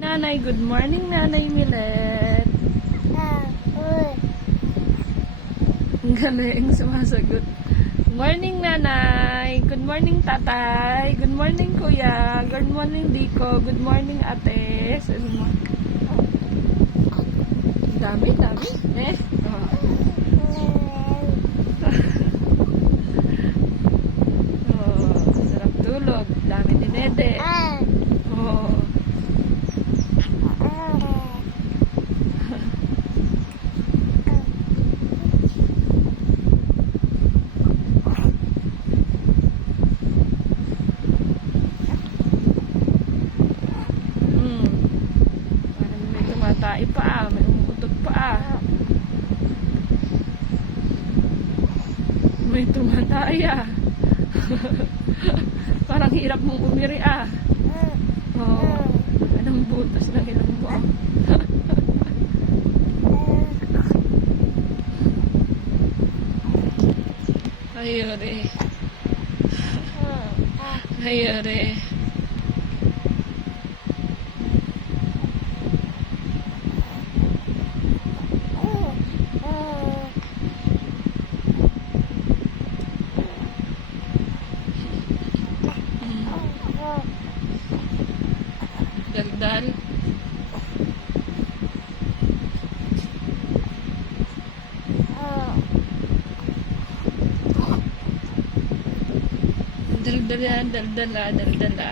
Nanay, good morning, Nanay Milet. Ang galing, sumasagot. Good morning, Nanay. Good morning, Tatay. Good morning, Kuya. Good morning, Diko. Good morning, Ate. Ano mo? Dami. Eh? Oh. Oh, sarap tulog. Dami ni Dede. Oh. Parang may tumatay pa may umuutot pa May tumatay Parang hirap mong umiri Oh, anong butas ng ilong mo? Ayore. Ayore. Daldal. Daldala.